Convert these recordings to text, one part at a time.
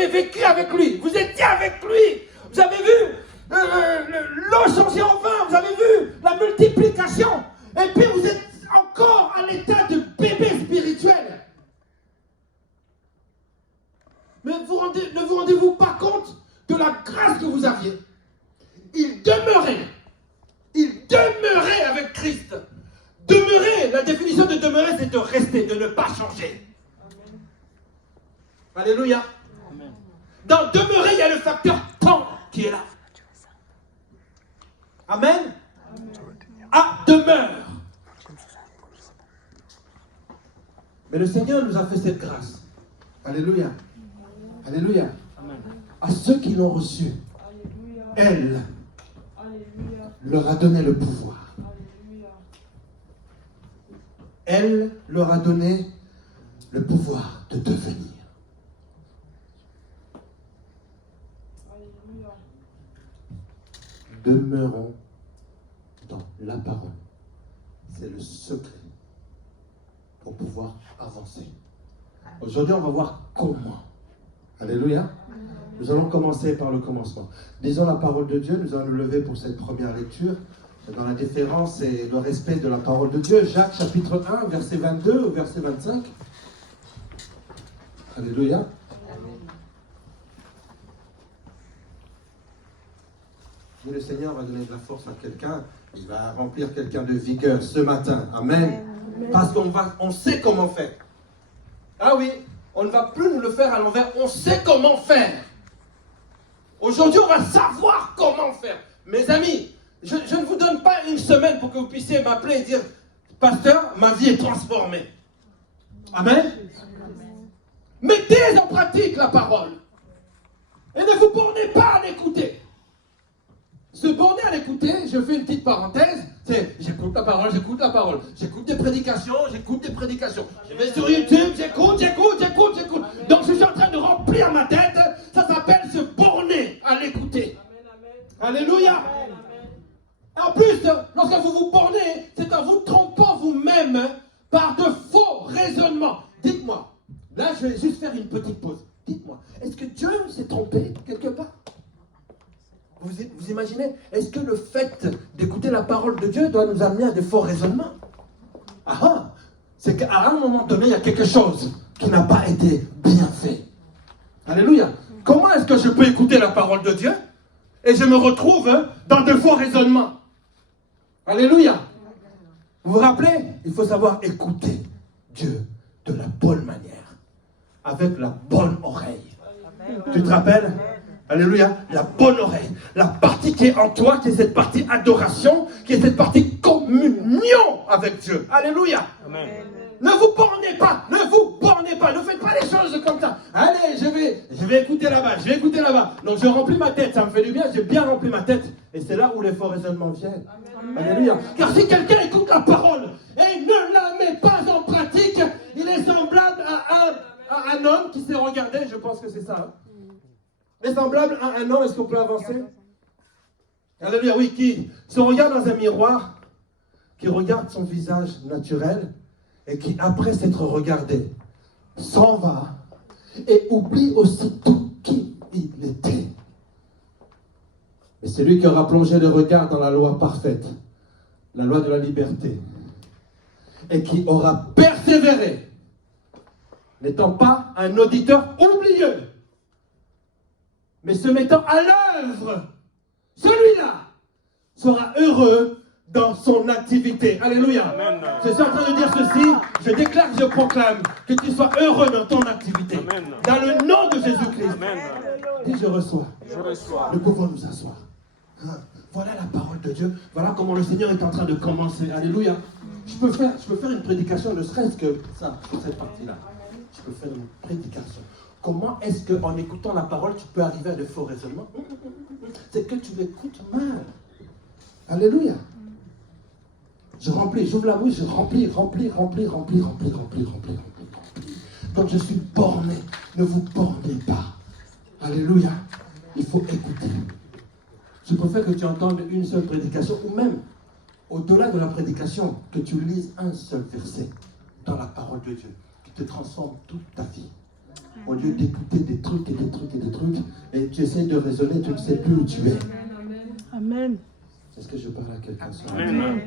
avez vécu avec lui, vous étiez avec lui, vous avez vu l'eau changer en vin, vous avez vu la multiplication, et puis vous êtes encore à l'état de bébé spirituel. Mais ne vous rendez-vous pas compte de la grâce que vous aviez? Il demeurait avec Christ. Demeurer, la définition de demeurer, c'est de rester, de ne pas changer. Amen. Alléluia. Amen. Dans demeurer, il y a le facteur temps qui est là. Amen. Ah, demeure. Mais le Seigneur nous a fait cette grâce. Alléluia. Alléluia. Amen. À ceux qui l'ont reçu, elle leur a donné le pouvoir. Elle leur a donné le pouvoir de devenir. Demeurons dans la parole. C'est le secret pour pouvoir avancer. Aujourd'hui, on va voir comment. Alléluia. Nous allons commencer par le commencement. Lisons la parole de Dieu. Nous allons nous lever pour cette première lecture. Dans la déférence et le respect de la parole de Dieu. Jacques chapitre 1, verset 22 au verset 25. Alléluia. Et le Seigneur va donner de la force à quelqu'un. Il va remplir quelqu'un de vigueur ce matin. Amen. Parce qu'on sait comment faire. Ah oui, on ne va plus nous le faire à l'envers. On sait comment faire. Aujourd'hui, on va savoir comment faire. Mes amis, je ne vous donne pas une semaine pour que vous puissiez m'appeler et dire « Pasteur, ma vie est transformée. » Amen. Mettez en pratique la parole. Et ne vous bornez pas à l'écouter. Se borner à l'écouter, je fais une petite parenthèse, c'est j'écoute la parole, j'écoute des prédications, Je vais sur YouTube, j'écoute. Donc je suis en train de remplir ma tête, ça s'appelle se borner à l'écouter. Alléluia. En plus, lorsque vous vous bornez, c'est en vous trompant vous-même par de faux raisonnements. Dites-moi, là je vais juste faire une petite pause. Dites-moi, est-ce que Dieu s'est trompé quelque part? Vous imaginez? Est-ce que le fait d'écouter la parole de Dieu doit nous amener à de faux raisonnements? Ah, c'est qu'à un moment donné, il y a quelque chose qui n'a pas été bien fait. Alléluia. Comment est-ce que je peux écouter la parole de Dieu et je me retrouve dans de faux raisonnements? Alléluia. Vous vous rappelez? Il faut savoir écouter Dieu de la bonne manière, avec la bonne oreille. Tu te rappelles? Alléluia, la bonne oreille, la partie qui est en toi, qui est cette partie adoration, qui est cette partie communion avec Dieu. Alléluia. Amen. Ne vous bornez pas, ne faites pas les choses comme ça. Allez, je vais écouter là-bas, Donc je remplis ma tête, ça me fait du bien, j'ai bien rempli ma tête. Et c'est là où les faux raisonnements viennent. Amen. Alléluia. Car si quelqu'un écoute la parole et ne la met pas en pratique, il est semblable à un homme qui s'est regardé, je pense que c'est ça. Est semblable à un homme, est-ce qu'on peut avancer? Alléluia, oui, qui se regarde dans un miroir, qui regarde son visage naturel, et qui, après s'être regardé, s'en va, et oublie aussitôt qui il était. Et c'est lui qui aura plongé le regard dans la loi parfaite, la loi de la liberté, et qui aura persévéré, n'étant pas un auditeur oublieux, mais se mettant à l'œuvre, celui-là sera heureux dans son activité. Alléluia. Amen. Je suis en train de dire ceci, je déclare, je proclame que tu sois heureux dans ton activité. Amen. Dans le nom de Jésus-Christ. Dis je reçois. Nous pouvons nous asseoir. Voilà la parole de Dieu. Voilà comment le Seigneur est en train de commencer. Alléluia. Je peux faire une prédication, ne serait-ce que ça, sur cette partie-là. Je peux faire une prédication. Comment est-ce qu'en écoutant la parole, tu peux arriver à de faux raisonnements? C'est que tu l'écoutes mal. Alléluia. J'ouvre la bouche, je remplis. Donc je suis borné. Ne vous bornez pas. Alléluia. Il faut écouter. Je préfère que tu entendes une seule prédication, ou même, au-delà de la prédication, que tu lises un seul verset dans la parole de Dieu, qui te transforme toute ta vie. Au lieu d'écouter des trucs et des trucs et des trucs, et tu essaies de raisonner, tu ne sais plus où tu es. Amen. Est-ce que je parle à quelqu'un ce matin? Amen.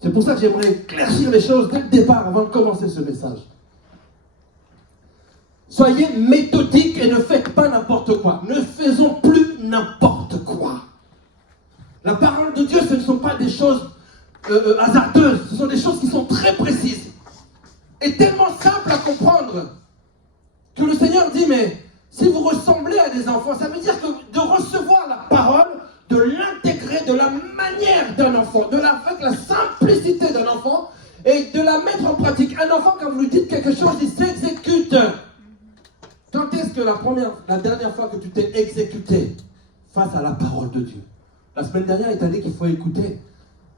C'est pour ça que j'aimerais éclaircir les choses dès le départ, avant de commencer ce message. Soyez méthodiques et ne faites pas n'importe quoi. Ne faisons plus n'importe quoi. La parole de Dieu, ce ne sont pas des choses hasardeuses. Ce sont des choses qui sont très précises. Et tellement simples à comprendre. Que le Seigneur dit, mais si vous ressemblez à des enfants, ça veut dire que de recevoir la parole, de l'intégrer de la manière d'un enfant, avec la simplicité d'un enfant, et de la mettre en pratique. Un enfant, quand vous lui dites quelque chose, il s'exécute. Quand est-ce que la dernière fois que tu t'es exécuté face à la parole de Dieu? La semaine dernière, il t'a dit qu'il faut écouter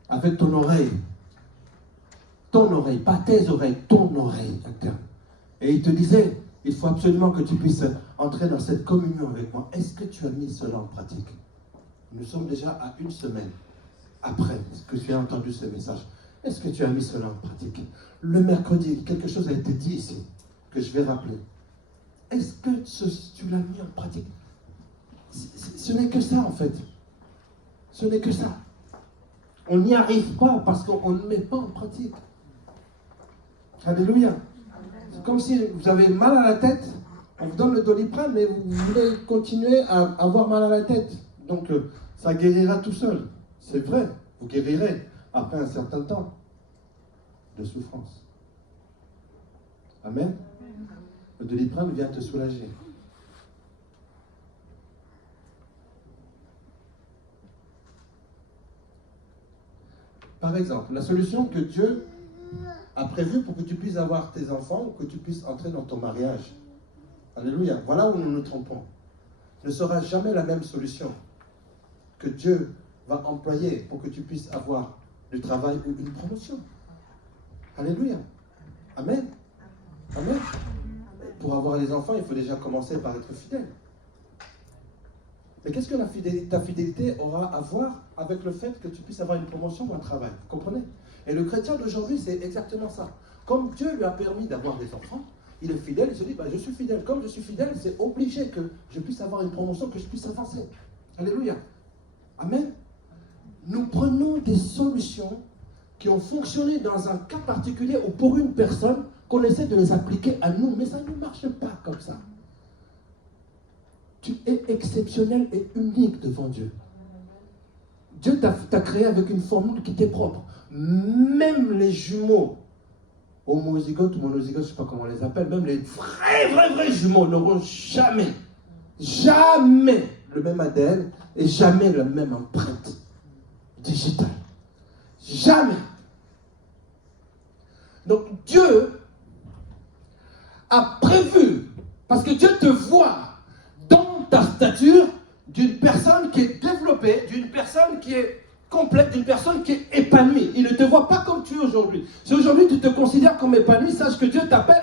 avec ton oreille. Ton oreille, pas tes oreilles, ton oreille interne. Et il te disait, il faut absolument que tu puisses entrer dans cette communion avec moi. Est-ce que tu as mis cela en pratique? Nous sommes déjà à une semaine après que tu as entendu ce message. Est-ce que tu as mis cela en pratique? Le mercredi, quelque chose a été dit ici, que je vais rappeler. Est-ce que tu l'as mis en pratique? Ce n'est que ça en fait. Ce n'est que ça. On n'y arrive pas parce qu'on ne met pas en pratique. Alléluia. C'est comme si vous avez mal à la tête, on vous donne le Doliprane, mais vous voulez continuer à avoir mal à la tête. Donc ça guérira tout seul. C'est vrai, vous guérirez après un certain temps de souffrance. Amen. Le Doliprane vient te soulager. Par exemple, la solution que Dieu a prévue pour que tu puisses avoir tes enfants, ou que tu puisses entrer dans ton mariage. Alléluia. Voilà où nous nous trompons. Ne sera jamais la même solution que Dieu va employer pour que tu puisses avoir du travail ou une promotion. Alléluia. Amen. Amen. Pour avoir les enfants, il faut déjà commencer par être fidèle. Mais qu'est-ce que ta fidélité aura à voir avec le fait que tu puisses avoir une promotion ou un travail? Vous comprenez? Et le chrétien d'aujourd'hui, c'est exactement ça. Comme Dieu lui a permis d'avoir des enfants, il est fidèle, il se dit, je suis fidèle. Comme je suis fidèle, c'est obligé que je puisse avoir une promotion, que je puisse avancer. Alléluia. Amen. Nous prenons des solutions qui ont fonctionné dans un cas particulier ou pour une personne, qu'on essaie de les appliquer à nous, mais ça ne marche pas comme ça. Tu es exceptionnel et unique devant Dieu. Dieu t'a créé avec une formule qui t'est propre. Même les jumeaux, homozygotes ou monozygotes, je ne sais pas comment on les appelle, même les vrais jumeaux n'auront jamais le même ADN et jamais la même empreinte digitale. Jamais. Donc Dieu a prévu, parce que Dieu te voit dans ta stature d'une personne qui est développée, d'une personne qui est complète, d'une personne qui est épanouie. Il ne te voit pas comme tu es aujourd'hui. Si aujourd'hui tu te considères comme épanoui, sache que Dieu t'appelle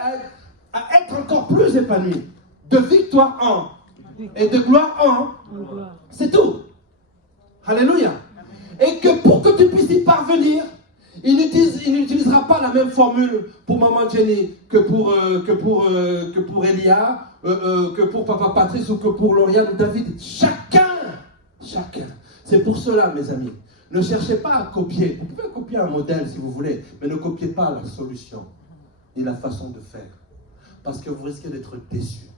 à être encore plus épanoui. De victoire en et de gloire en. C'est tout. Alléluia. Et que pour que tu puisses y parvenir, il n'utilisera pas la même formule pour Maman Jenny que pour Elia, que pour Papa Patrice ou que pour Lauriane ou David. Chacun. C'est pour cela, mes amis. Ne cherchez pas à copier. Vous pouvez copier un modèle si vous voulez, mais ne copiez pas la solution et la façon de faire. Parce que vous risquez d'être déçus.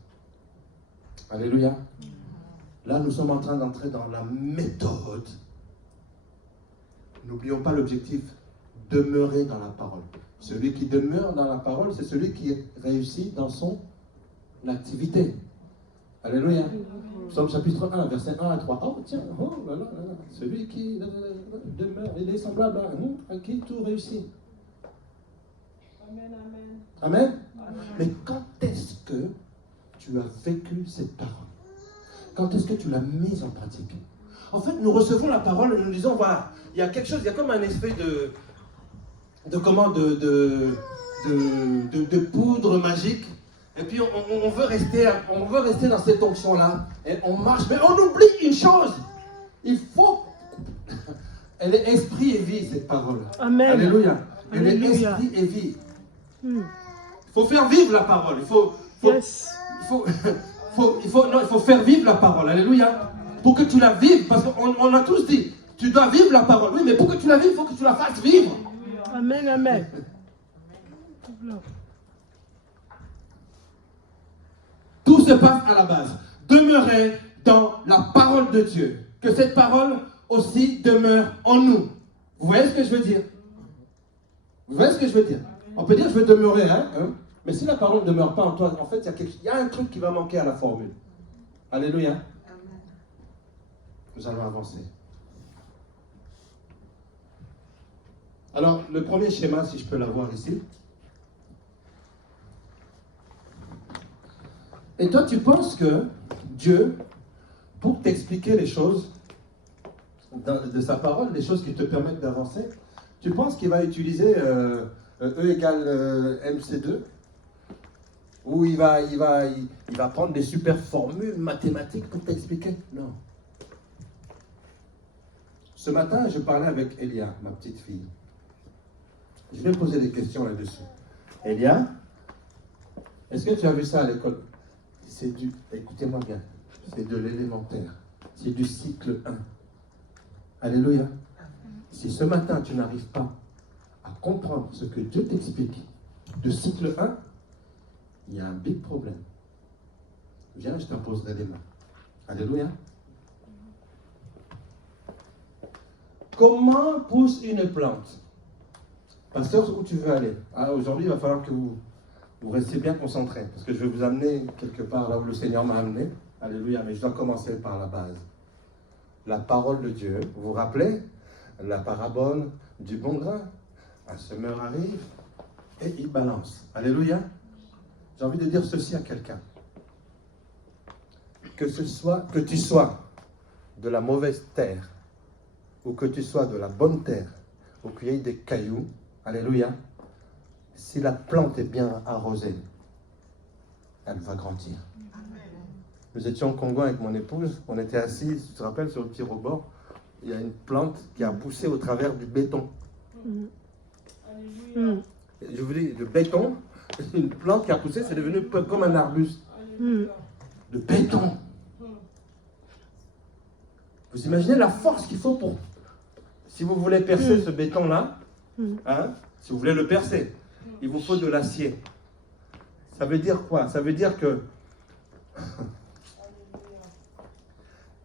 Alléluia. Là, nous sommes en train d'entrer dans la méthode. N'oublions pas l'objectif. Demeurer dans la parole. Celui qui demeure dans la parole, c'est celui qui réussit dans son activité. Alléluia. Psaume chapitre 1, verset 1 à 3. Oh tiens, oh là là là là. Celui qui demeure, il est semblable à qui tout réussit. Amen, amen. Amen. Mais quand est-ce que tu as vécu cette parole? Quand est-ce que tu l'as mise en pratique? En fait, nous recevons la parole et nous disons, voilà, il y a quelque chose, il y a comme un effet de poudre magique. Et puis on veut rester dans cette onction-là. Et on marche, mais on oublie une chose. Il faut... Elle est esprit et vie, cette parole. Amen. Alléluia. Elle Alléluia. est esprit et vie. faut faire vivre la parole. Il faut faire vivre la parole. Alléluia. Pour que tu la vives, parce qu'on a tous dit, tu dois vivre la parole. Oui, mais pour que tu la vives, il faut que tu la fasses vivre. Amen, amen. Tout se passe à la base. Demeurez dans la parole de Dieu. Que cette parole aussi demeure en nous. Vous voyez ce que je veux dire? Vous voyez ce que je veux dire? On peut dire je veux demeurer, mais si la parole ne demeure pas en toi, en fait, il y a un truc qui va manquer à la formule. Alléluia. Nous allons avancer. Alors, le premier schéma, si je peux l'avoir ici. Et toi, tu penses que Dieu, pour t'expliquer les choses de sa parole, les choses qui te permettent d'avancer, tu penses qu'il va utiliser E égale MC2, ou il va prendre des super formules mathématiques pour t'expliquer? Non. Ce matin, je parlais avec Elia, ma petite fille. Je vais poser des questions là-dessus. Elia, est-ce que tu as vu ça à l'école? Écoutez-moi bien, c'est de l'élémentaire. C'est du cycle 1. Alléluia. Si ce matin, tu n'arrives pas à comprendre ce que Dieu t'explique de cycle 1, il y a un big problème. Viens, je t'imposerai des mains. Alléluia. Comment pousse une plante? Pasteur, où tu veux aller? Aujourd'hui, il va falloir que vous restiez bien concentrés, parce que je vais vous amener quelque part là où le Seigneur m'a amené. Alléluia, mais je dois commencer par la base. La parole de Dieu. Vous vous rappelez? La parabole du bon grain. Un semeur arrive et il balance. Alléluia. J'ai envie de dire ceci à quelqu'un. Que tu sois de la mauvaise terre, ou que tu sois de la bonne terre, ou qu'il y ait des cailloux, alléluia, si la plante est bien arrosée, elle va grandir. Nous étions au Congo avec mon épouse, on était assis, tu te rappelles, sur le petit rebord, il y a une plante qui a poussé au travers du béton. Je vous dis, le béton, une plante qui a poussé, c'est devenu comme un arbuste. Le béton. Vous imaginez la force qu'il faut pour... Si vous voulez percer ce béton-là, si vous voulez le percer, il vous faut de l'acier. Ça veut dire quoi? Ça veut dire que...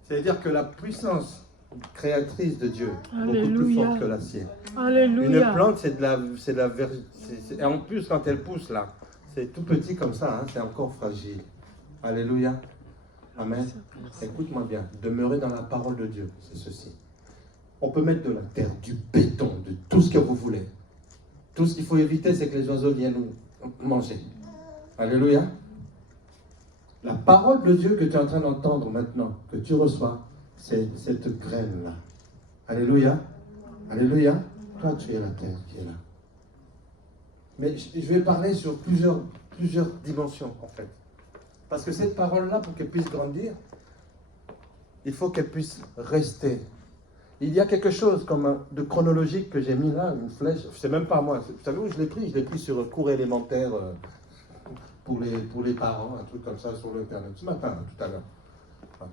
Ça veut dire que la puissance créatrice de Dieu est beaucoup plus forte que l'acier. Une plante, c'est de la et en plus, quand elle pousse là, c'est tout petit comme ça, c'est encore fragile. Alléluia. Amen. Écoute-moi bien. Demeurer dans la parole de Dieu, c'est ceci. On peut mettre de la terre, du béton, de tout ce que vous voulez. Tout ce qu'il faut éviter, c'est que les oiseaux viennent nous manger. Alléluia. La parole de Dieu que tu es en train d'entendre maintenant, que tu reçois, c'est cette graine-là. Alléluia. Alléluia. Toi, tu es la terre qui est là. Mais je vais parler sur plusieurs dimensions, en fait. Parce que cette parole-là, pour qu'elle puisse grandir, il faut qu'elle puisse rester. Il y a quelque chose comme de chronologique que j'ai mis là, une flèche. Je ne sais même pas moi. Vous savez où je l'ai pris? Je l'ai pris sur cours élémentaire pour les parents, un truc comme ça sur l'internet. Ce matin, tout à l'heure. Voilà.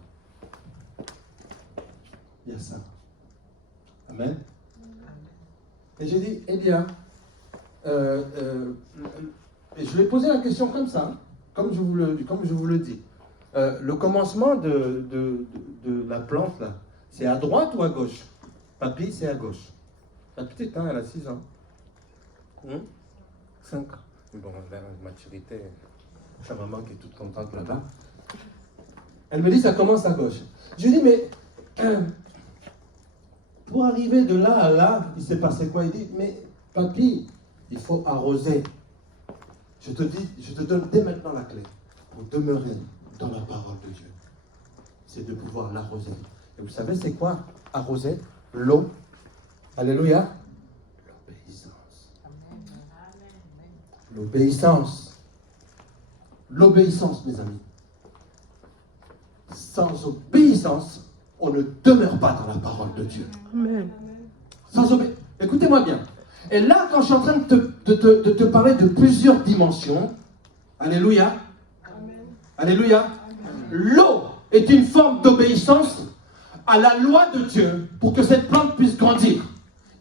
Il y a ça. Amen. Et j'ai dit, eh bien, et je lui ai posé la question comme ça, comme je vous le dis. Le commencement de la plante, là, c'est à droite ou à gauche? Papy, c'est à gauche. La petite, elle a 6 ans. 5 ans. Bon, la maturité, sa maman qui est toute contente là-bas. Elle me dit, ça commence à gauche. Je lui dis, mais pour arriver de là à là, il s'est passé quoi? Il dit, mais papy, il faut arroser. Je te donne dès maintenant la clé pour demeurer dans la parole de Dieu. C'est de pouvoir l'arroser. Et vous savez, c'est quoi arroser? L'eau. Alléluia. L'obéissance. L'obéissance. L'obéissance, mes amis. Sans obéissance, on ne demeure pas dans la parole de Dieu. Amen. Sans obéissance. Écoutez-moi bien. Et là, quand je suis en train de te parler de plusieurs dimensions, alléluia, alléluia, l'eau est une forme d'obéissance à la loi de Dieu pour que cette plante puisse grandir.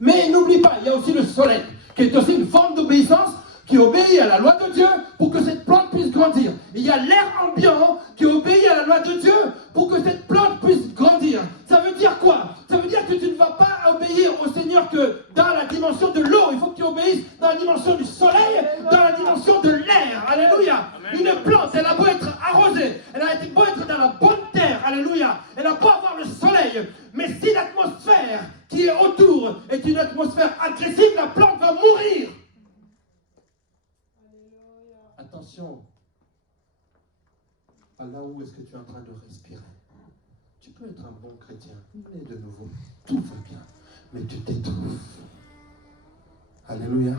Mais n'oublie pas, il y a aussi le soleil, qui est aussi une forme d'obéissance qui obéit à la loi de Dieu pour que cette plante puisse grandir. Il y a l'air ambiant qui obéit à la loi de Dieu pour que cette plante puisse grandir. Ça veut dire quoi? Ça veut dire que tu ne vas pas obéir au Seigneur que dans la dimension de l'eau. Il faut que tu obéisses dans la dimension du soleil, dans la dimension de l'air. Alléluia. Une plante, elle a beau être arrosée, elle a beau être dans la bonne terre. Alléluia. Elle a beau avoir le soleil, mais si l'atmosphère qui est autour est une atmosphère agressive, la plante va mourir. Attention à là où est-ce que tu es en train de respirer. Tu peux être un bon chrétien, mais de nouveau, tout va bien, mais tu t'étouffes. Alléluia.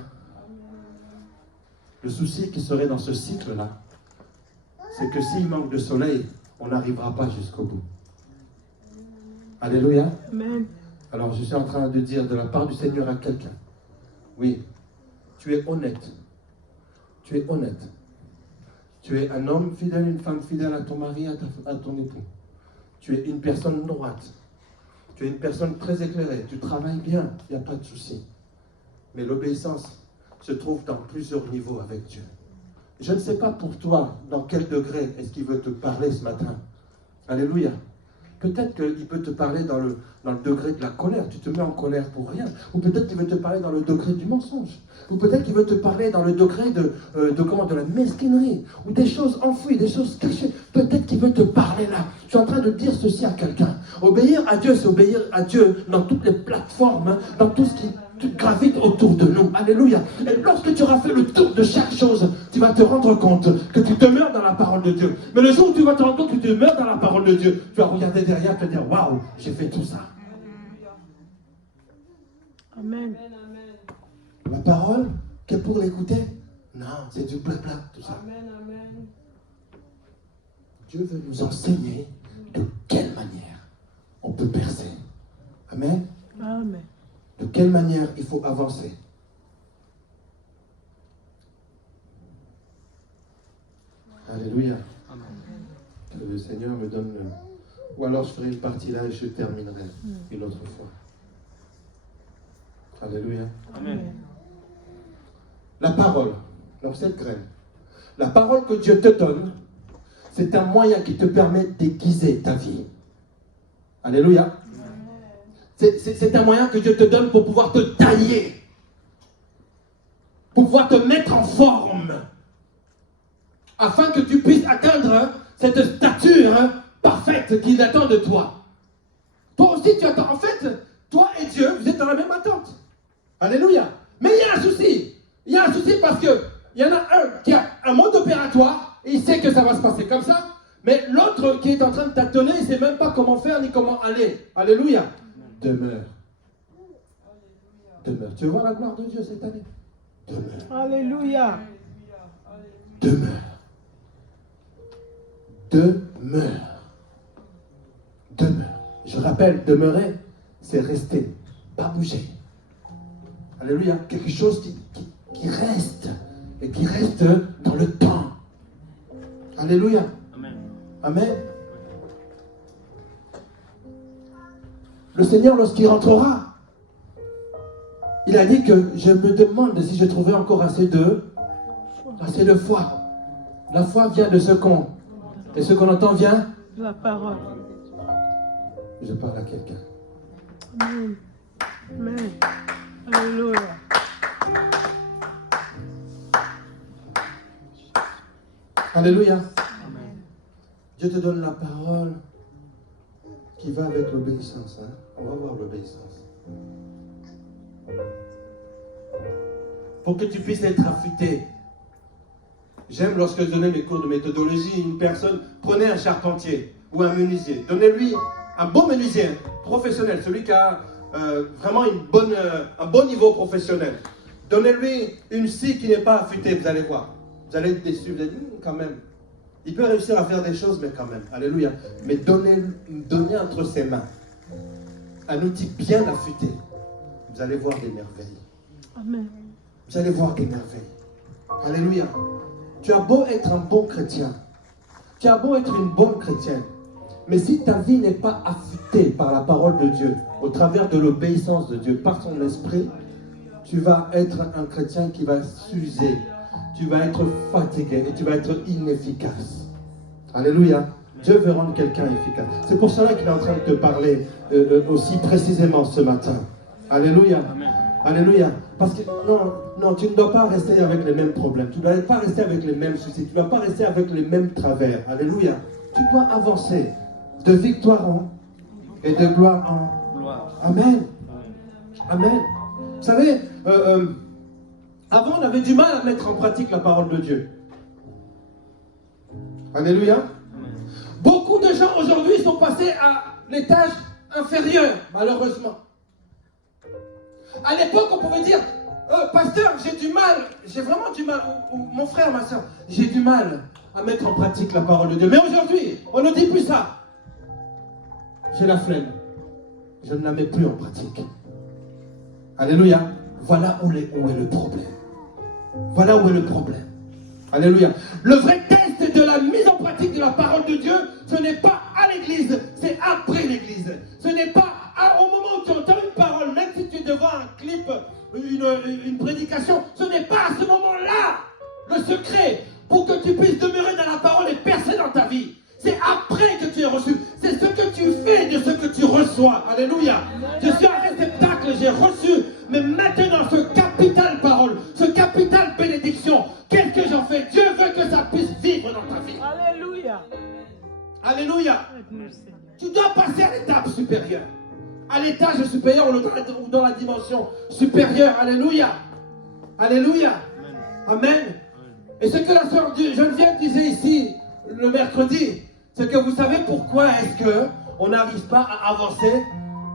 Le souci qui serait dans ce cycle-là, c'est que s'il manque de soleil, on n'arrivera pas jusqu'au bout. Alléluia. Amen. Alors je suis en train de dire de la part du Seigneur à quelqu'un, oui, tu es honnête. Tu es honnête. Tu es un homme fidèle, une femme fidèle à ton mari, à ton époux. Tu es une personne droite. Tu es une personne très éclairée. Tu travailles bien, il n'y a pas de souci. Mais l'obéissance se trouve dans plusieurs niveaux avec Dieu. Je ne sais pas pour toi dans quel degré est-ce qu'il veut te parler ce matin. Alléluia. Peut-être qu'il peut te parler dans le degré de la colère. Tu te mets en colère pour rien. Ou peut-être qu'il veut te parler dans le degré du mensonge. Ou peut-être qu'il veut te parler dans le degré de la mesquinerie. Ou des choses enfouies, des choses cachées. Peut-être qu'il veut te parler là. Je suis en train de dire ceci à quelqu'un. Obéir à Dieu, c'est obéir à Dieu dans toutes les plateformes, hein, dans tout ce qui gravite autour de nous. Alléluia. Et lorsque tu auras fait le tour de chaque chose, tu vas te rendre compte que tu demeures dans la parole de Dieu. Mais le jour où tu vas te rendre compte que tu demeures dans la parole de Dieu, tu vas regarder derrière et te dire, waouh, j'ai fait tout ça. Amen. La parole, que pour l'écouter? Non, c'est du blabla, tout ça. Dieu veut nous enseigner de quelle manière on peut percer. Amen. Amen. De quelle manière il faut avancer. Alléluia. Que le Seigneur me donne... Ou alors je ferai une partie là et je terminerai une autre fois. Alléluia. Amen. La parole, donc cette graine. La parole que Dieu te donne, c'est un moyen qui te permet d'aiguiser ta vie. Alléluia. C'est un moyen que Dieu te donne pour pouvoir te tailler, pour pouvoir te mettre en forme, afin que tu puisses atteindre cette stature parfaite qu'il attend de toi. Toi aussi, tu attends. En fait, toi et Dieu, vous êtes dans la même attente. Alléluia. Mais il y a un souci. Il y a un souci parce qu'il y en a un qui a un mode opératoire et il sait que ça va se passer comme ça. Mais l'autre qui est en train de tâtonner, il ne sait même pas comment faire ni comment aller. Alléluia. Demeure. Demeure. Tu veux voir la gloire de Dieu cette année? Demeure. Alléluia. Demeure. Demeure. Demeure. Je rappelle, demeurer, c'est rester, pas bouger. Alléluia. Quelque chose qui reste et qui reste dans le temps. Alléluia. Amen. Amen. Le Seigneur, lorsqu'il rentrera, il a dit que je me demande si je trouvais encore assez de foi. La foi vient de ce qu'on. Et ce qu'on entend vient de la parole. Je parle à quelqu'un. Amen. Amen. Alléluia. Alléluia. Amen. Dieu te donne la parole qui va avec l'obéissance. Hein? On va voir l'obéissance. Pour que tu puisses être affûté. J'aime lorsque je donnais mes cours de méthodologie, une personne, prenez un charpentier ou un menuisier. Donnez-lui un bon menuisier professionnel, celui qui a vraiment un bon niveau professionnel. Donnez-lui une scie qui n'est pas affûtée, vous allez voir. Vous allez être déçus, vous allez dire, quand même. Il peut réussir à faire des choses, mais quand même. Alléluia. Mais donnez entre ses mains un outil bien affûté. Vous allez voir des merveilles. Amen. Vous allez voir des merveilles. Alléluia. Tu as beau être un bon chrétien. Tu as beau être une bonne chrétienne. Mais si ta vie n'est pas affûtée par la parole de Dieu, au travers de l'obéissance de Dieu, par son esprit, tu vas être un chrétien qui va s'user. Tu vas être fatigué et tu vas être inefficace. Alléluia. Dieu veut rendre quelqu'un efficace. C'est pour cela qu'il est en train de te parler aussi précisément ce matin. Alléluia. Amen. Alléluia. Parce que non, tu ne dois pas rester avec les mêmes problèmes. Tu ne dois pas rester avec les mêmes soucis. Tu ne dois pas rester avec les mêmes travers. Alléluia. Tu dois avancer de victoire en et de gloire en. Gloire. Amen. Amen. Vous savez, avant on avait du mal à mettre en pratique la parole de Dieu. Alléluia. Amen. Beaucoup de gens aujourd'hui sont passés à l'étage inférieur, malheureusement. À l'époque, on pouvait dire, pasteur, j'ai du mal, j'ai vraiment du mal, ou mon frère, ma soeur, j'ai du mal à mettre en pratique la parole de Dieu. Mais aujourd'hui, on ne dit plus ça. J'ai la flemme. Je ne la mets plus en pratique. Alléluia. Voilà où est le problème. Voilà où est le problème. Alléluia. Le vrai test de la mise en pratique de la parole de Dieu, ce n'est pas à l'église, c'est après l'église. Ce n'est pas au moment où tu entends une parole, même si tu es devant un clip, une prédication, ce n'est pas à ce moment-là le secret pour que tu puisses demeurer dans la parole et percer dans ta vie. C'est après que tu es reçu. C'est ce que tu fais de ce que tu reçois. Alléluia. Je suis un réceptacle, j'ai reçu. Mais maintenant, ce capital parole, ce capital bénédiction, qu'est-ce que j'en fais? Dieu veut que ça puisse vivre dans ta vie. Alléluia. Alléluia. Aide-nous, Seigneur. Tu dois passer à l'étape supérieure. À l'étage supérieur ou dans la dimension supérieure. Alléluia. Alléluia. Amen. Et ce que la sœur Geneviève disait ici le mercredi, c'est que vous savez pourquoi est-ce qu'on n'arrive pas à avancer?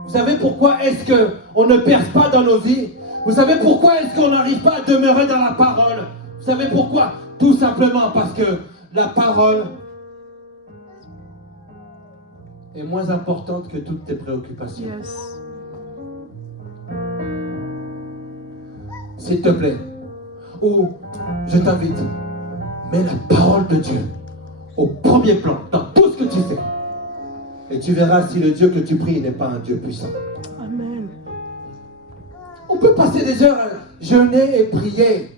Vous savez pourquoi est-ce qu'on ne perce pas dans nos vies? Vous savez pourquoi est-ce qu'on n'arrive pas à demeurer dans la parole? Vous savez pourquoi? Tout simplement parce que la parole est moins importante que toutes tes préoccupations. Yes. S'il te plaît, ou je t'invite, mets la parole de Dieu au premier plan dans tout ce que tu fais. Et tu verras si le Dieu que tu pries n'est pas un Dieu puissant. Amen. On peut passer des heures à jeûner et prier.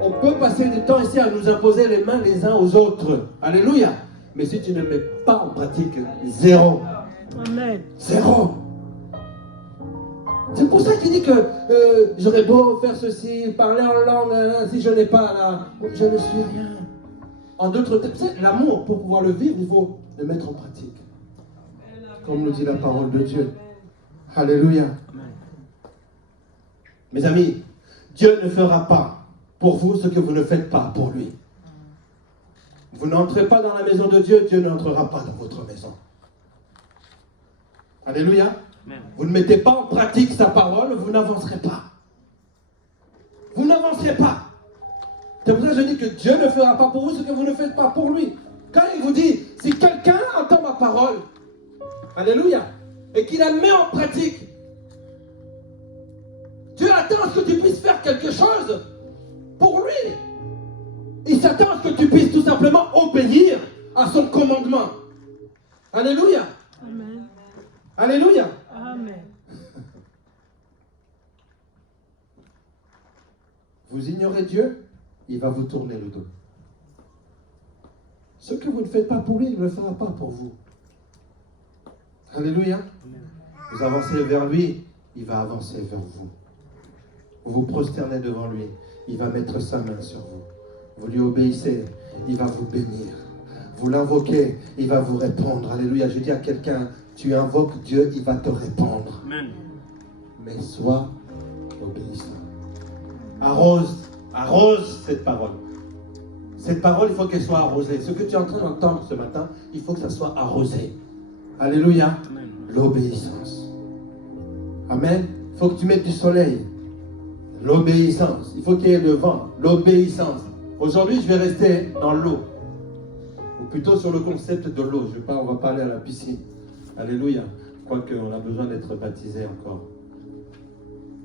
On peut passer du temps ici à nous imposer les mains les uns aux autres. Alléluia. Mais si tu ne mets pas en pratique, zéro. Amen. Zéro. C'est pour ça qu'il dit que j'aurais beau faire ceci, parler en langue, si je n'ai pas là, je ne suis rien. En d'autres termes, l'amour, pour pouvoir le vivre, il faut le mettre en pratique. Comme nous dit la parole de Dieu. Alléluia. Mes amis, Dieu ne fera pas pour vous ce que vous ne faites pas pour lui. Vous n'entrez pas dans la maison de Dieu, Dieu n'entrera pas dans votre maison. Alléluia. Vous ne mettez pas en pratique sa parole, vous n'avancerez pas. Vous n'avancerez pas. C'est pour ça que je dis que Dieu ne fera pas pour vous ce que vous ne faites pas pour lui. Quand il vous dit, si quelqu'un entend ma parole, alléluia, et qu'il la met en pratique, Dieu attend à ce que tu puisses faire quelque chose pour lui. Il s'attend à ce que tu puisses tout simplement obéir à son commandement. Alléluia. Amen. Alléluia. Amen. Vous ignorez Dieu, il va vous tourner le dos. Ce que vous ne faites pas pour lui, il ne le fera pas pour vous. Alléluia. Vous avancez vers lui, il va avancer vers vous. Vous vous prosternez devant lui, il va mettre sa main sur vous. Vous lui obéissez, il va vous bénir. Vous l'invoquez, il va vous répondre. Alléluia. Je dis à quelqu'un, tu invoques Dieu, il va te répondre. Amen. Mais sois obéissant. Arrose cette parole. Cette parole, il faut qu'elle soit arrosée. Ce que tu es en train d'entendre ce matin, il faut que ça soit arrosé. Alléluia. Amen. L'obéissance. Amen. Il faut que tu mettes du soleil. L'obéissance. Il faut qu'il y ait le vent. L'obéissance. Aujourd'hui, je vais rester dans l'eau. Ou plutôt sur le concept de l'eau. On va pas aller à la piscine. Alléluia. Quoique on a besoin d'être baptisé encore.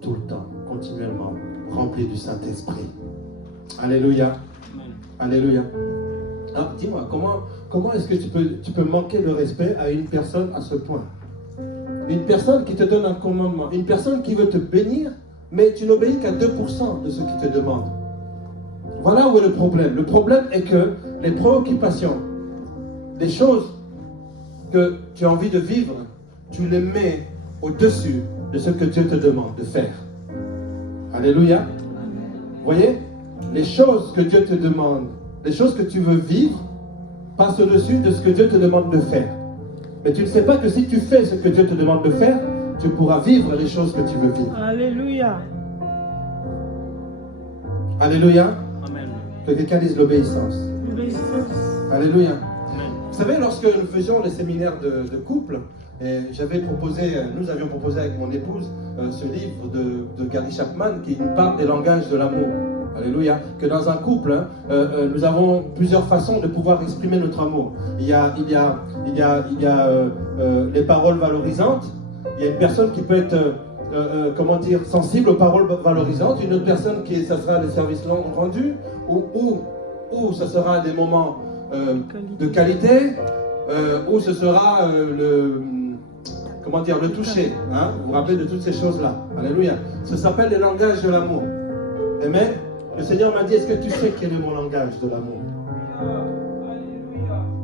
Tout le temps, continuellement. rempli du Saint-Esprit. Alléluia. Alléluia. Ah, dis-moi, comment est-ce que tu peux manquer de respect à une personne à ce point? Une personne qui te donne un commandement, une personne qui veut te bénir, mais tu n'obéis qu'à 2% de ce qu'il te demande. Voilà où est le problème. Le problème est que les préoccupations, les choses que tu as envie de vivre, tu les mets au-dessus de ce que Dieu te demande de faire. Alléluia. Vous voyez? Les choses que Dieu te demande, les choses que tu veux vivre, passent au-dessus de ce que Dieu te demande de faire. Mais tu ne sais pas que si tu fais ce que Dieu te demande de faire, tu pourras vivre les choses que tu veux vivre. Alléluia. Alléluia. Amen. Que quelqu'un dise l'obéissance. L'obéissance. Alléluia. Amen. Vous savez, lorsque nous faisions les séminaires de couple, et nous avions proposé avec mon épouse ce livre de Gary Chapman qui nous parle des langages de l'amour. Alléluia. Que dans un couple, nous avons plusieurs façons de pouvoir exprimer notre amour. Il y a les paroles valorisantes. Il y a une personne qui peut être, sensible aux paroles valorisantes. Une autre personne ça sera les services rendus, ou ça sera des moments de qualité, ou ce sera le toucher. Hein? Vous vous rappelez de toutes ces choses-là. Alléluia. Ça s'appelle les langages de l'amour. Amen. Le Seigneur m'a dit, est-ce que tu sais quel est mon langage de l'amour?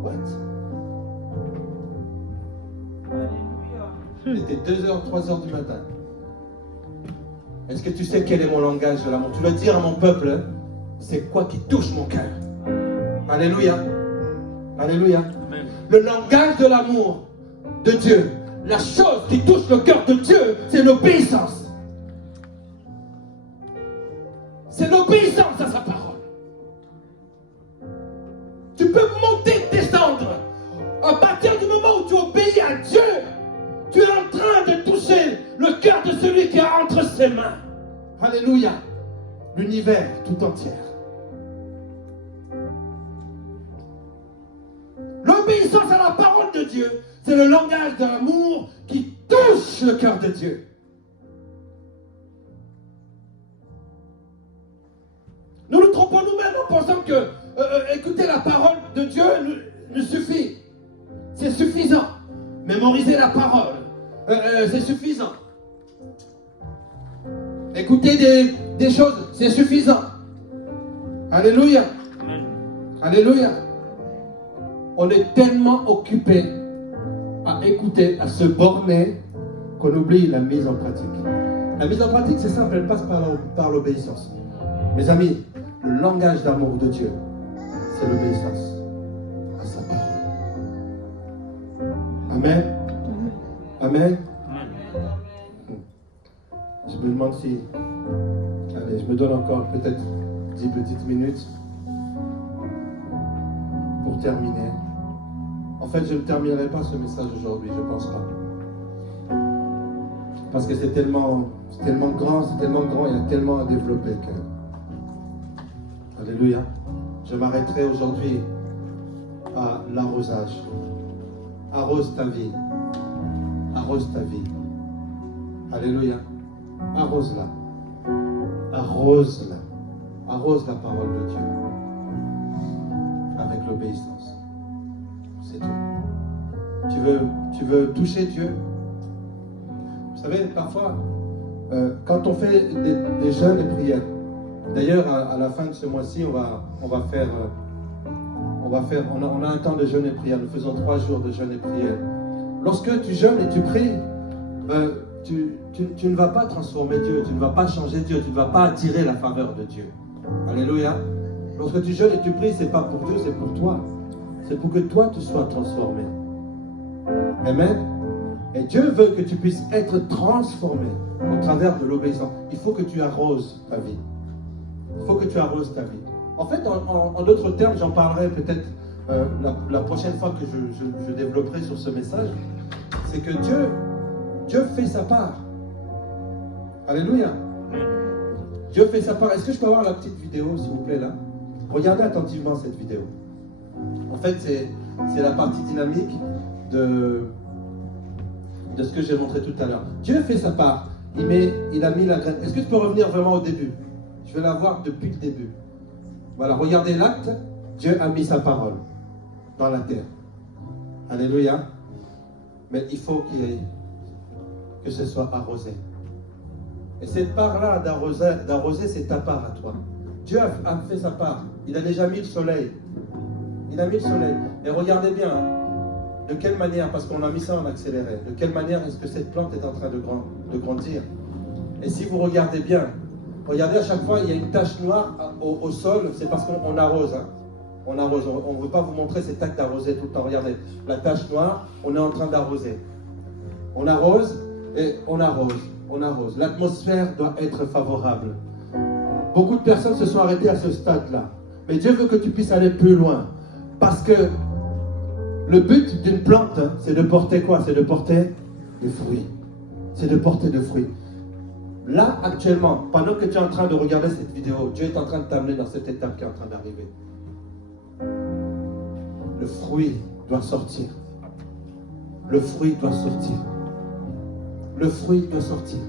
What? Il était 2h, 3h du matin. Est-ce que tu sais quel est mon langage de l'amour? Tu vas dire à mon peuple, c'est quoi qui touche mon cœur? Alléluia. Alléluia. Amen. Le langage de l'amour de Dieu, la chose qui touche le cœur de Dieu, c'est l'obéissance. C'est l'obéissance à sa parole. Tu peux monter, descendre. À partir du moment où tu obéis à Dieu, tu es en train de toucher le cœur de celui qui a entre ses mains. Alléluia. L'univers tout entier. L'obéissance à la parole de Dieu, c'est le langage de l'amour qui touche le cœur de Dieu. Nous nous trompons nous-mêmes en pensant que écouter la parole de Dieu nous suffit. C'est suffisant. Mémoriser la parole, c'est suffisant. Écouter des choses, c'est suffisant. Alléluia. Amen. Alléluia. On est tellement occupé à écouter, à se borner, qu'on oublie la mise en pratique. La mise en pratique, c'est simple, elle passe par l'obéissance. Mes amis, le langage d'amour de Dieu, c'est l'obéissance à sa parole. Amen. Amen. Amen. Je me demande si... Allez, je me donne encore peut-être 10 petites minutes pour terminer. En fait, je ne terminerai pas ce message aujourd'hui, je ne pense pas. Parce que c'est tellement grand, il y a tellement à développer que... Alléluia. Je m'arrêterai aujourd'hui à l'arrosage. Arrose ta vie. Arrose ta vie. Alléluia. Arrose-la. Arrose-la. Arrose la parole de Dieu. Avec l'obéissance. C'est tout. Tu veux toucher Dieu? Vous savez, parfois, quand on fait des jeûnes et prières, d'ailleurs, à la fin de ce mois-ci, on a un temps de jeûne et prière. Nous faisons 3 jours de jeûne et prière. Lorsque tu jeûnes et tu pries, tu ne vas pas transformer Dieu, tu ne vas pas changer Dieu, tu ne vas pas attirer la faveur de Dieu. Alléluia. Lorsque tu jeûnes et tu pries, ce n'est pas pour Dieu, c'est pour toi. C'est pour que toi, tu sois transformé. Amen. Et Dieu veut que tu puisses être transformé au travers de l'obéissance. Il faut que tu arroses ta vie. Il faut que tu arroses ta vie. En fait, en d'autres termes, j'en parlerai peut-être la prochaine fois que je développerai sur ce message. C'est que Dieu fait sa part. Alléluia. Dieu fait sa part. Est-ce que je peux avoir la petite vidéo, s'il vous plaît, là? Regardez attentivement cette vidéo. En fait, c'est la partie dynamique de ce que j'ai montré tout à l'heure. Dieu fait sa part. Il a mis la graine. Est-ce que tu peux revenir vraiment au début? Je veux la voir depuis le début. Voilà, regardez l'acte. Dieu a mis sa parole dans la terre. Alléluia. Mais il faut que ce soit arrosé. Et cette part-là d'arroser, c'est ta part à toi. Dieu a fait sa part. Il a déjà mis le soleil. Il a mis le soleil. Et regardez bien, hein, de quelle manière, parce qu'on a mis ça en accéléré, de quelle manière est-ce que cette plante est en train de grandir. Et si vous regardez bien, regardez à chaque fois, il y a une tache noire au sol, c'est parce qu'on arrose. Hein. On arrose. On ne veut pas vous montrer cet acte d'arroser tout le temps. Regardez, la tache noire, on est en train d'arroser. On arrose et on arrose. On arrose. L'atmosphère doit être favorable. Beaucoup de personnes se sont arrêtées à ce stade-là. Mais Dieu veut que tu puisses aller plus loin. Parce que le but d'une plante, hein, c'est de porter quoi? C'est de porter des fruits. C'est de porter des fruits. Là, actuellement, pendant que tu es en train de regarder cette vidéo, Dieu est en train de t'amener dans cette étape qui est en train d'arriver. Le fruit doit sortir. Le fruit doit sortir. Le fruit doit sortir.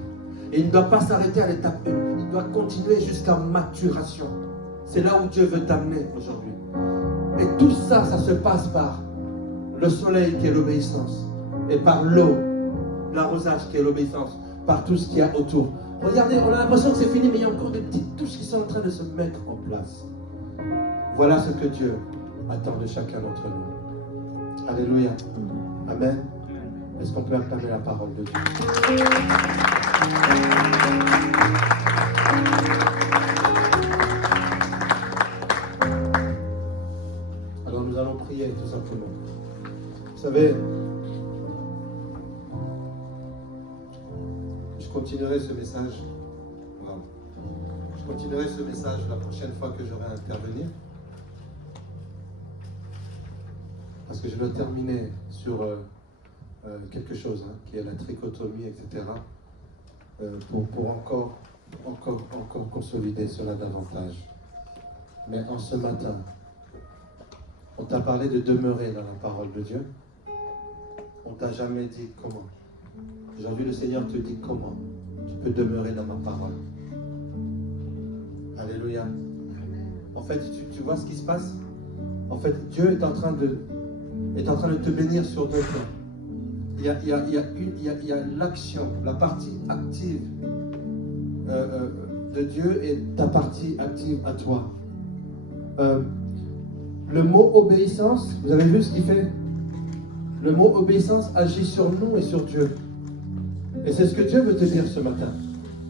Et il ne doit pas s'arrêter à l'étape 1. Il doit continuer jusqu'à maturation. C'est là où Dieu veut t'amener aujourd'hui. Et tout ça, ça se passe par le soleil qui est l'obéissance. Et par l'eau, l'arrosage qui est l'obéissance. Par tout ce qu'il y a autour. Regardez, on a l'impression que c'est fini, mais il y a encore des petites touches qui sont en train de se mettre en place. Voilà ce que Dieu attend de chacun d'entre nous. Alléluia. Amen. Est-ce qu'on peut acclamer la parole de Dieu? Alors nous allons prier tout simplement. Vous savez, je continuerai ce message. Wow. Je continuerai ce message la prochaine fois que j'aurai à intervenir. Parce que je dois terminer sur quelque chose, hein, qui est la trichotomie, etc. Pour encore consolider cela davantage. Mais en ce matin, on t'a parlé de demeurer dans la parole de Dieu. On t'a jamais dit comment. Aujourd'hui, le Seigneur te dit comment tu peux demeurer dans ma parole. Alléluia. En fait, tu vois ce qui se passe? En fait, Dieu est en train de te bénir sur deux plans. Il y a l'action, la partie active de Dieu et ta partie active à toi. Le mot obéissance, vous avez vu ce qu'il fait? Le mot obéissance agit sur nous et sur Dieu. Et c'est ce que Dieu veut te dire ce matin.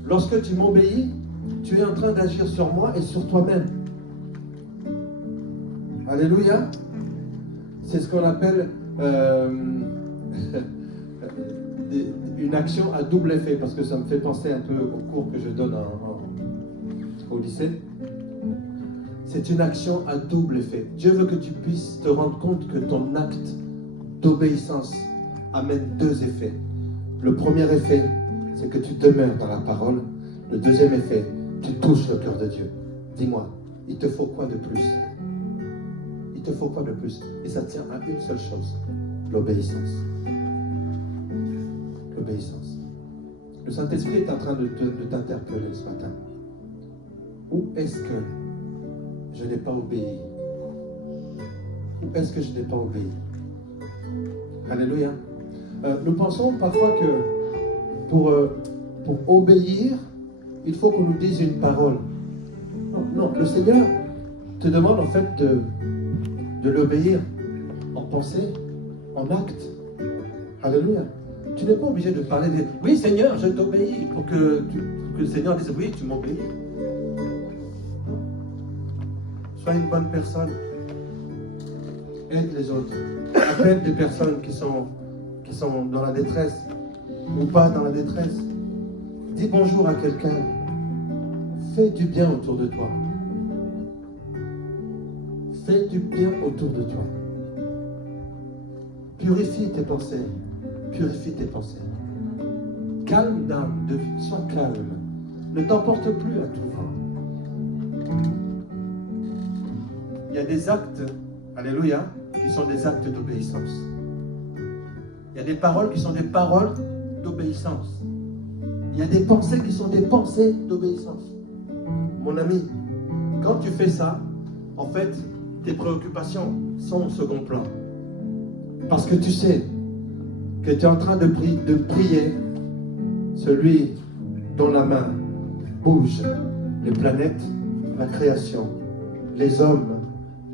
Lorsque tu m'obéis, tu es en train d'agir sur moi et sur toi-même. Alléluia. C'est ce qu'on appelle une action à double effet, parce que ça me fait penser un peu au cours que je donne au lycée. C'est une action à double effet. Dieu veut que tu puisses te rendre compte que ton acte d'obéissance amène deux effets. Le premier effet, c'est que tu demeures dans la parole. Le deuxième effet, tu touches le cœur de Dieu. Dis-moi, il te faut quoi de plus? Il te faut quoi de plus? Et ça tient à une seule chose, l'obéissance. L'obéissance. Le Saint-Esprit est en train de t'interpeller ce matin. Où est-ce que je n'ai pas obéi? Où est-ce que je n'ai pas obéi? Alléluia. Nous pensons parfois que pour obéir, il faut qu'on nous dise une parole. Non, le Seigneur te demande en fait de l'obéir en pensée, en acte. Alléluia. Tu n'es pas obligé de parler de « Oui Seigneur, je t'obéis » pour que le Seigneur dise « Oui, tu m'obéis ». Sois une bonne personne. Aide les autres. Appelle des personnes qui sont dans la détresse ou pas dans la détresse. Dis bonjour à quelqu'un. Fais du bien autour de toi. Fais du bien autour de toi. Purifie tes pensées. Purifie tes pensées. Calme d'âme, sois calme. Ne t'emporte plus à tout vent. Il y a des actes, alléluia, qui sont des actes d'obéissance. Il y a des paroles qui sont des paroles d'obéissance. Il y a des pensées qui sont des pensées d'obéissance. mon ami, quand tu fais ça, en fait, tes préoccupations sont au second plan. Parce que tu sais que tu es en train de prier celui dont la main bouge les planètes, la création, les hommes,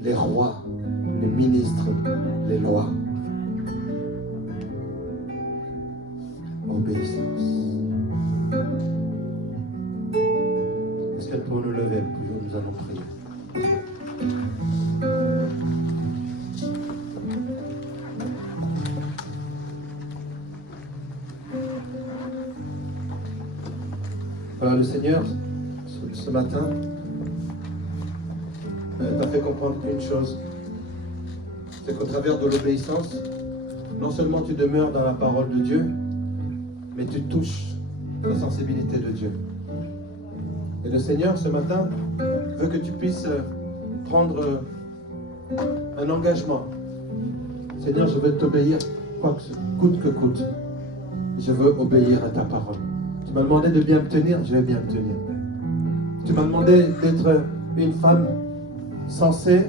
les rois, les ministres, les lois. Obéissance. Est-ce qu'elle peut nous lever? Nous allons prier. Voilà, le Seigneur, ce matin, t'a fait comprendre une chose, c'est qu'au travers de l'obéissance, non seulement tu demeures dans la parole de Dieu, mais tu touches la sensibilité de Dieu. Et le Seigneur, ce matin, veut que tu puisses prendre un engagement. Seigneur, je veux t'obéir, quoi que coûte que coûte. Je veux obéir à ta parole. Tu m'as demandé de bien me tenir, je vais bien me tenir. Tu m'as demandé d'être une femme sensée,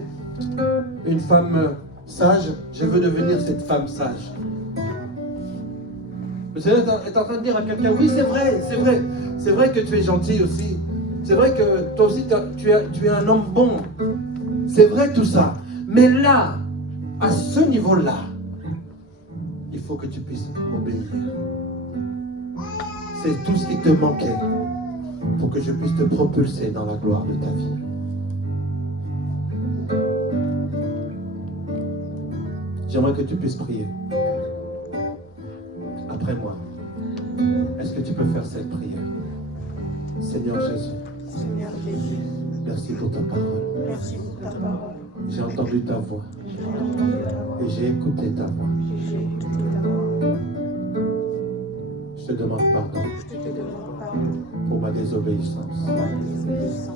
une femme sage, je veux devenir cette femme sage. Le Seigneur est en train de dire à quelqu'un, oui c'est vrai que tu es gentil aussi, c'est vrai que toi aussi tu es un homme bon, c'est vrai tout ça, mais là, à ce niveau-là, il faut que tu puisses m'obéir. C'est tout ce qui te manquait pour que je puisse te propulser dans la gloire de ta vie. J'aimerais que tu puisses prier après moi. Est-ce que tu peux faire cette prière? Seigneur Jésus, Seigneur Jésus, merci pour ta parole. merci pour ta parole. J'ai entendu ta voix J'ai entendu ta voix. et j'ai écouté ta voix. J'ai écouté ta voix. Je te demande pardon Je te demande pardon pour ma désobéissance. pour ma désobéissance.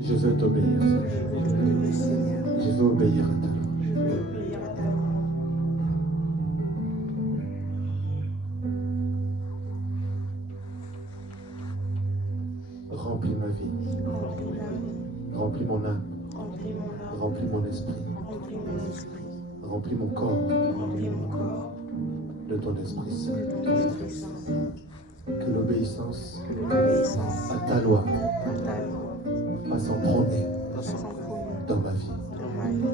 Je veux t'obéir, Seigneur. Je veux t'obéir, Seigneur. Je veux obéir à ta loi. Je veux obéir à ta loi. Remplis ma vie, Remplis ma vie. remplis mon âme, Remplis mon âme. remplis mon esprit, Remplis mon esprit. remplis mon corps Remplis mon corps de ton Esprit Saint. de ton Esprit Saint. Que l'obéissance Que l'obéissance à ta loi à ta loi passe en premier passe en premier dans ma vie. dans ma vie.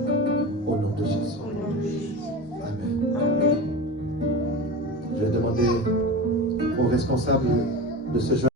Au nom de Jésus. Au nom de Jésus. Amen. Amen. Je vais demander aux responsables de ce jeu.